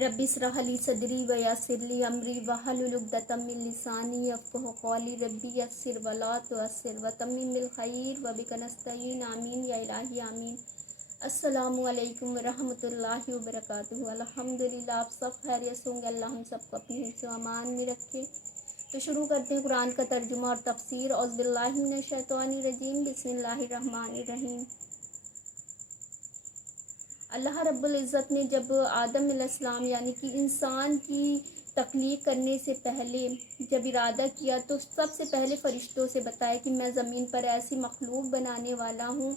Rabbi इश्रह ली सदरी व यस्सिर ली अमरी वहलुल उक़दतम मिन लिसानी यफ़क़हू क़ौली रब्बी यस्सिर वला तुअस्सिर व तम्मिम बिल खैर व बिका नस्तईन आमीन या इलाही आमीन। अस्सलामु अलैकुम व रहमतुल्लाहि व बरकातुहू। अल्हम्दुलिल्लाह, आप सब खैरियत से होंगे। अल्लाह हम सबको अपने हिफ्ज़ व अमान में रखे। तो शुरू करते हैं कुरान का तर्जुमा और तफसीर। औज़ु बिल्लाहि मिनश शैतानिर रजीम, बिस्मिल्लाहिर रहमानिर रहीम। अल्लाह रब्बुल इज़्ज़त ने जब आदम अलैहिस्सलाम यानी कि इंसान की तख्लीक करने से पहले जब इरादा किया तो सबसे पहले फ़रिश्तों से बताया कि मैं ज़मीन पर ऐसी मखलूक बनाने वाला हूँ,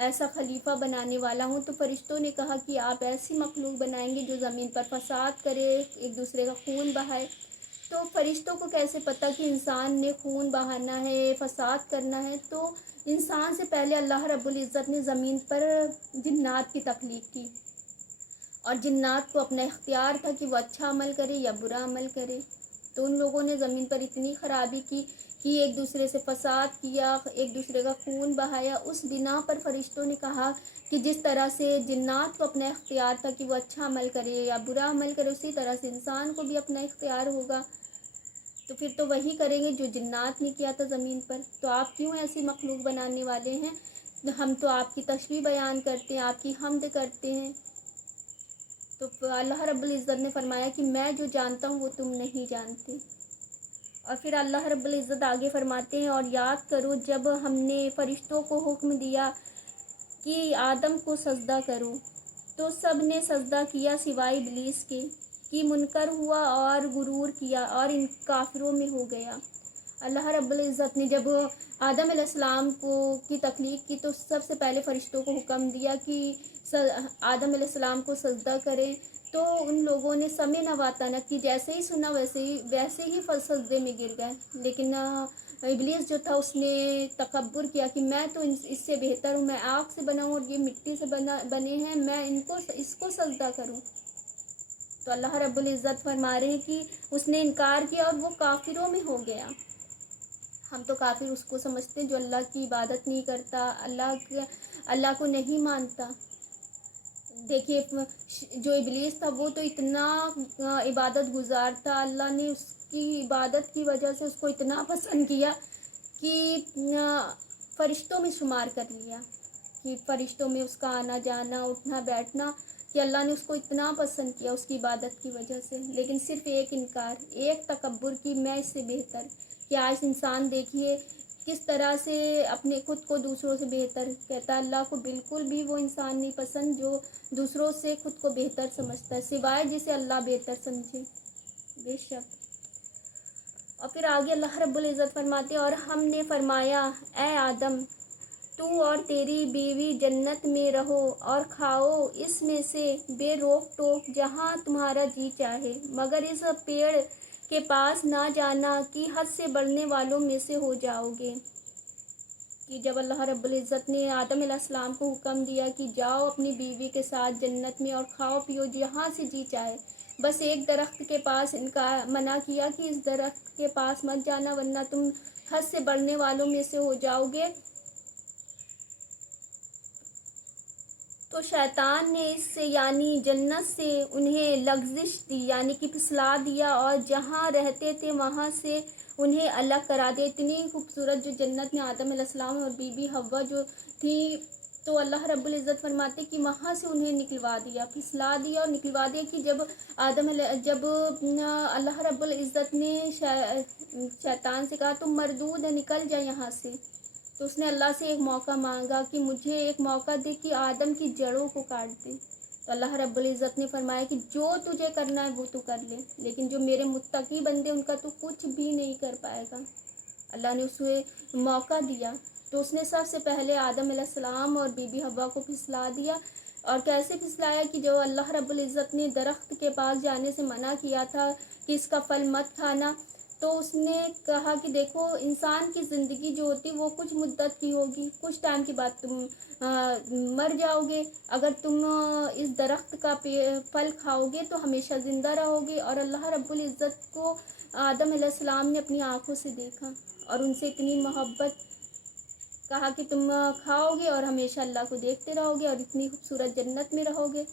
ऐसा खलीफा बनाने वाला हूँ। तो फ़रिश्तों ने कहा कि आप ऐसी मखलूक बनाएंगे जो ज़मीन पर फसाद करे, एक दूसरे का खून बहाए। तो फ़रिश्तों को कैसे पता कि इंसान ने खून बहाना है, फसाद करना है? तो इंसान से पहले अल्लाह रब्बुल इज़्ज़त ने ज़मीन पर जिन्नात की तख्लीक की और जिन्नात को अपना इख्तियार था कि वो अच्छा अमल करे या बुरा अमल करे। तो उन लोगों ने ज़मीन पर इतनी ख़राबी की कि एक दूसरे से फसाद किया, एक दूसरे का खून बहाया। उस बिना पर फ़रिश्तों ने कहा कि जिस तरह से जिन्नात को अपना इख्तियार था कि वो अच्छा अमल करे या बुरा अमल करे, उसी तरह से इंसान को भी अपना इख्तियार होगा। तो फिर तो वही करेंगे जो जिन्नात ने किया था ज़मीन पर। तो आप क्यों ऐसी मखलूक बनाने वाले हैं? हम तो आपकी तशरीह बयान करते हैं, आपकी हम्द करते हैं। तो अल्लाह रब्बुल इज़्ज़त ने फरमाया कि मैं जो जानता हूँ वो तुम नहीं जानते। और फिर अल्लाह रब्बुल इज़्ज़त आगे फरमाते हैं, और याद करो जब हमने फ़रिश्तों को हुक्म दिया कि आदम को सजदा करो, तो सब ने सजदा किया सिवाय इब्लीस के, कि मुनकर हुआ और गुरूर किया और इन काफिरों में हो गया। अल्लाह रब्बुल इज़्ज़त ने जब आदम अलैहिस्सलाम को की तख्लीक की तो सबसे पहले फ़रिश्तों को हुक्म दिया कि आदम अलैहिस्सलाम को सजदा करें। तो उन लोगों ने समय नवाता न कि जैसे ही सुना वैसे ही सजदे में गिर गए। लेकिन इब्लीस जो था उसने तकब्बुर किया कि मैं तो इससे बेहतर हूँ, मैं आग से बना हूँ और ये मिट्टी से बने हैं, मैं इसको सजदा करूँ। तो अल्लाह रब्बुल इज़्ज़त फरमा रहे हैं कि उसने इनकार किया और वो काफिरों में हो गया। हम तो काफिर उसको समझते हैं जो अल्लाह की इबादत नहीं करता, अल्लाह को नहीं मानता। देखिए, जो इब्लीस था वो तो इतना इबादत गुजार था, अल्लाह ने उसकी इबादत की वजह से उसको इतना पसंद किया कि फ़रिश्तों में शुमार कर लिया, कि फ़रिश्तों में उसका आना जाना, उठना बैठना, कि अल्लाह ने उसको इतना पसंद किया उसकी इबादत की वजह से। लेकिन सिर्फ़ एक इनकार, एक तकब्बुर की मैं इससे बेहतर। कि आज इंसान देखिए किस तरह से अपने खुद को दूसरों से बेहतर कहता है। अल्लाह को बिल्कुल भी वो इंसान नहीं पसंद जो दूसरों से खुद को बेहतर समझता है, सिवाय जिसे अल्लाह बेहतर समझे, बेशक। और फिर आगे अल्लाह रब्बुल इज़्ज़त फरमाते हैं, और हमने फरमाया ए आदम, तू और तेरी बीवी जन्नत में रहो और खाओ इसमें से बेरोक टोक जहाँ तुम्हारा जी चाहे, मगर इस पेड़ के पास ना जाना कि हद से बढ़ने वालों में से हो जाओगे। कि जब अल्लाह रब्बुल इज़्ज़त ने आदम अलैहिस्सलाम को हुक्म दिया कि जाओ अपनी बीवी के साथ जन्नत में और खाओ पियो जहाँ से जी चाहे, बस एक दरख्त के पास इनका मना किया कि इस दरख्त के पास मत जाना वरना तुम हद से बढ़ने वालों में से हो जाओगे। तो शैतान ने इससे यानी जन्नत से उन्हें लग़्ज़िश दी, यानी कि फिसला दिया, और जहाँ रहते थे वहाँ से उन्हें अलग करा दिया। इतनी खूबसूरत जो जन्नत में आदम अलैहिस्सलाम और बीबी हव्वा जो थी, तो अल्लाह रब्बुल इज़्ज़त फरमाते कि वहाँ से उन्हें निकलवा दिया, फिसला दिया और निकलवा दिया। कि जब अल्लाह रब्बुल इज़्ज़त ने शैतान से कहा तुम मरदूद है, निकल जा यहाँ से, तो उसने अल्लाह से एक मौका मांगा कि मुझे एक मौका दे कि आदम की जड़ों को काट दे। तो अल्लाह रब्बुल इज़्ज़त ने फरमाया कि जो तुझे करना है वो तू कर ले, लेकिन जो मेरे मुत्तकी बंदे उनका तू कुछ भी नहीं कर पाएगा। अल्लाह ने उसे मौका दिया, तो उसने सबसे पहले आदम अलैहिस्सलाम और बीबी हव्वा को फिसला दिया। और कैसे फिसलाया कि जो अल्लाह रब्बुल इज़्ज़त ने दरख्त के पास जाने से मना किया था कि इसका फल मत खाना, तो उसने कहा कि देखो इंसान की ज़िंदगी जो होती वो कुछ मुद्दत की होगी, कुछ टाइम के बाद तुम मर जाओगे। अगर तुम इस दरख्त का फल खाओगे तो हमेशा ज़िंदा रहोगे। और अल्लाह रब्बुल इज़्ज़त को आदम अलैहिस्सलाम ने अपनी आँखों से देखा और उनसे इतनी मोहब्बत, कहा कि तुम खाओगे और हमेशा अल्लाह को देखते रहोगे और इतनी खूबसूरत जन्नत में रहोगे।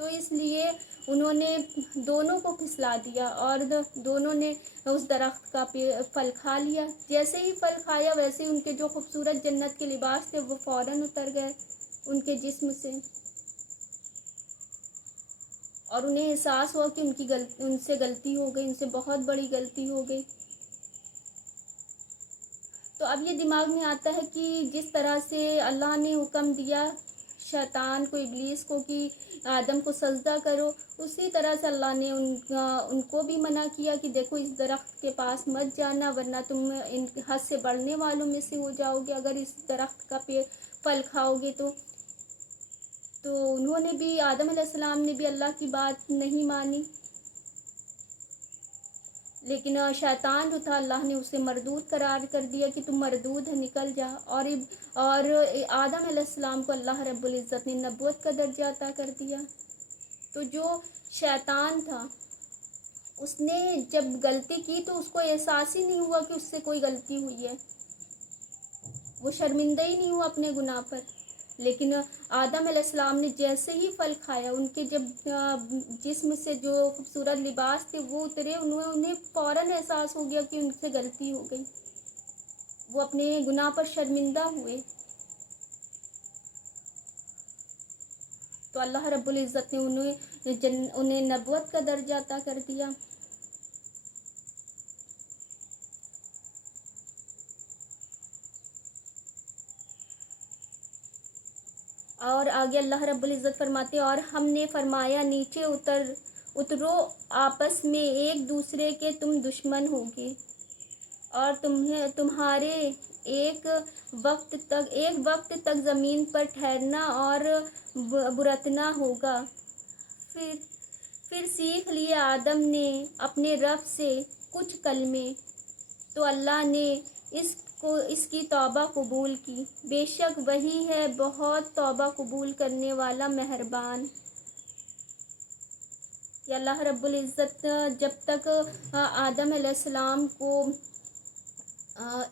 تو اس لیے انہوں نے دونوں کو پھسلا دیا اور دونوں نے اس درخت کا پھل کھا لیا۔ جیسے ہی پھل کھایا ویسے ان کے جو خوبصورت جنت کے لباس تھے وہ فوراً اتر گئے ان کے جسم سے، اور انہیں احساس ہوا کہ ان سے غلطی ہو گئی، ان سے بہت بڑی غلطی ہو گئی۔ تو اب یہ دماغ میں آتا ہے کہ جس طرح سے اللہ نے حکم دیا شیطان کو، ابلیس کو، کہ آدم کو سجدہ کرو، اسی طرح سے اللہ نے ان کو بھی منع کیا کہ دیکھو اس درخت کے پاس مت جانا ورنہ تم ان حد سے بڑھنے والوں میں سے ہو جاؤ گے اگر اس درخت کا پھل کھاؤ گے تو انہوں نے بھی، آدم علیہ السلام نے بھی اللہ کی بات نہیں مانی، لیکن شیطان جو تھا اللہ نے اسے مردود قرار کر دیا کہ تم مردود ہے، نکل جا۔ اور آدم علیہ السلام کو اللہ رب العزت نے نبوت کا درجہ عطا کر دیا۔ تو جو شیطان تھا اس نے جب غلطی کی تو اس کو احساس ہی نہیں ہوا کہ اس سے کوئی غلطی ہوئی ہے، وہ شرمندہ ہی نہیں ہوا اپنے گناہ پر۔ لیکن آدم علیہ السلام نے جیسے ہی پھل کھایا ان کے جب جسم سے جو خوبصورت لباس تھے وہ اترے، انہیں فوراً احساس ہو گیا کہ ان سے غلطی ہو گئی، وہ اپنے گناہ پر شرمندہ ہوئے۔ تو اللہ رب العزت نے انہیں نبوت کا درجہ عطا کر دیا۔ اور آگے اللہ رب العزت فرماتے اور ہم نے فرمایا نیچے اترو، آپس میں ایک دوسرے کے تم دشمن ہوگے اور تمہارے ایک وقت تک زمین پر ٹھہرنا اور برتنا ہوگا۔ پھر سیکھ لیے آدم نے اپنے رب سے کچھ کلمے، تو اللہ نے اس کی توبہ قبول کی، بے شک وہی ہے بہت توبہ قبول کرنے والا مہربان۔ کہ اللہ رب العزت جب تک آدم علیہ السلام کو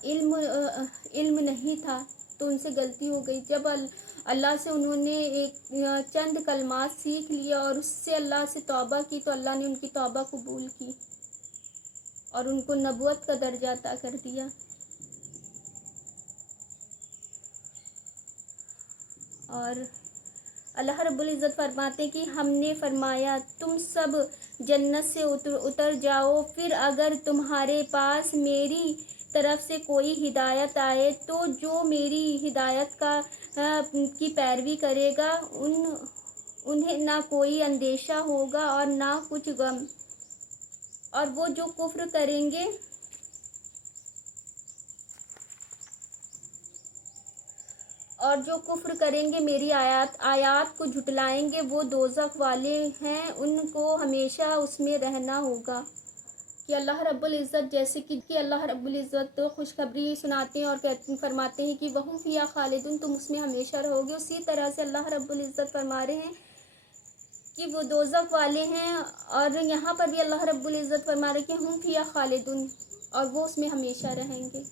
علم نہیں تھا تو ان سے غلطی ہو گئی، جب اللہ سے انہوں نے ایک چند کلمات سیکھ لیے اور اس سے اللہ سے توبہ کی تو اللہ نے ان کی توبہ قبول کی اور ان کو نبوت کا درجہ عطا کر دیا۔ اور اللہ رب العزت فرماتے کہ ہم نے فرمایا تم سب جنت سے اتر جاؤ، پھر اگر تمہارے پاس میری طرف سے کوئی ہدایت آئے تو جو میری ہدایت کی پیروی کرے گا انہیں نہ کوئی اندیشہ ہوگا اور نہ کچھ غم، اور وہ جو کفر کریں گے میری آیات کو جھٹلائیں گے وہ دوزخ والے ہیں، ان کو ہمیشہ اس میں رہنا ہوگا۔ کہ اللہ رب العزت جیسے کہ اللہ رب العزت خوشخبری سناتے ہیں اور فرماتے ہیں کہ وَهُمْ فِيهَا خَالِدُونَ، تم اس میں ہمیشہ رہو گے، اسی طرح سے اللہ رب العزت فرما رہے ہیں کہ وہ دوزخ والے ہیں، اور یہاں پر بھی اللہ رب العزت فرما رہے ہیں کہ ہم فیہا خالدون، اور وہ اس میں ہمیشہ رہیں گے۔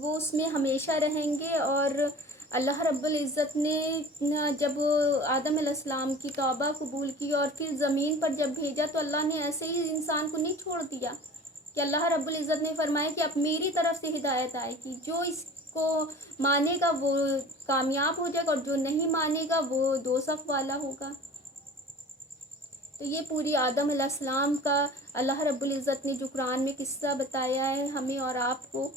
وہ اس میں ہمیشہ رہیں گے۔ اور اللہ رب العزت نے جب آدم علیہ السلام کی توبہ قبول کی اور پھر زمین پر جب بھیجا تو اللہ نے ایسے ہی انسان کو نہیں چھوڑ دیا، کہ اللہ رب العزت نے فرمایا کہ اب میری طرف سے ہدایت آئے گی، جو اس کو مانے گا وہ کامیاب ہو جائے گا اور جو نہیں مانے گا وہ دوزخ والا ہوگا۔ تو یہ پوری آدم علیہ السلام کا اللہ رب العزت نے جو قرآن میں قصہ بتایا ہے ہمیں اور آپ کو،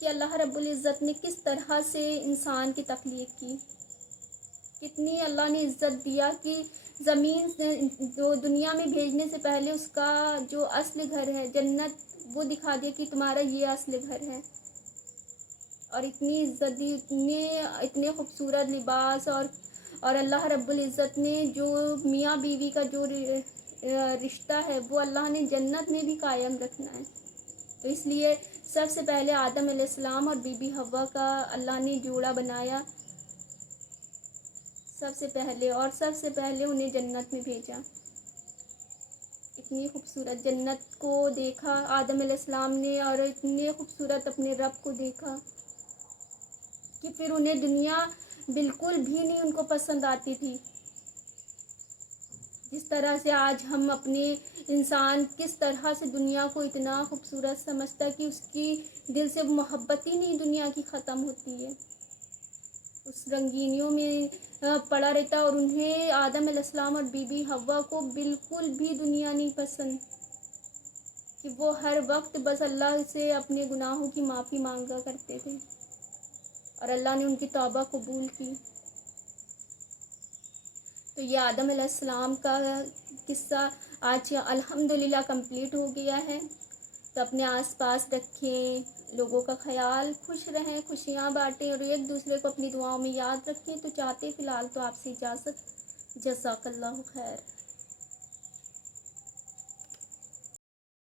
کہ اللہ رب العزت نے کس طرح سے انسان کی تخلیق کی، کتنی اللہ نے عزت دیا کہ زمین جو دنیا میں بھیجنے سے پہلے اس کا جو اصل گھر ہے جنت وہ دکھا دیا کہ تمہارا یہ اصل گھر ہے، اور اتنی عزت دی، اتنے خوبصورت لباس، اور اللہ رب العزت نے جو میاں بیوی کا جو رشتہ ہے وہ اللہ نے جنت میں بھی قائم رکھنا ہے۔ تو اس لیے سب سے پہلے آدم علیہ السلام اور بی بی حوا کا اللہ نے جوڑا بنایا سب سے پہلے، اور سب سے پہلے انہیں جنت میں بھیجا۔ اتنی خوبصورت جنت کو دیکھا آدم علیہ السلام نے، اور اتنے خوبصورت اپنے رب کو دیکھا کہ پھر انہیں دنیا بالکل بھی نہیں ان کو پسند آتی تھی. جس طرح سے آج ہم اپنے انسان کس طرح سے دنیا کو اتنا خوبصورت سمجھتا ہے کہ اس کی دل سے محبت ہی نہیں دنیا کی ختم ہوتی ہے، اس رنگینیوں میں پڑا رہتا. اور انہیں آدم علیہ السلام اور بی بی حوا کو بالکل بھی دنیا نہیں پسند، کہ وہ ہر وقت بس اللہ سے اپنے گناہوں کی معافی مانگا کرتے تھے، اور اللہ نے ان کی توبہ قبول کی. تو یہ آدم علیہ السلام کا قصہ آج الحمدللہ کمپلیٹ ہو گیا ہے. تو اپنے آس پاس رکھیں، لوگوں کا خیال، خوش رہیں، خوشیاں بانٹیں، اور ایک دوسرے کو اپنی دعاؤں میں یاد رکھیں. تو چاہتے فی الحال تو آپ سے اجازت. جزاک اللہ خیر.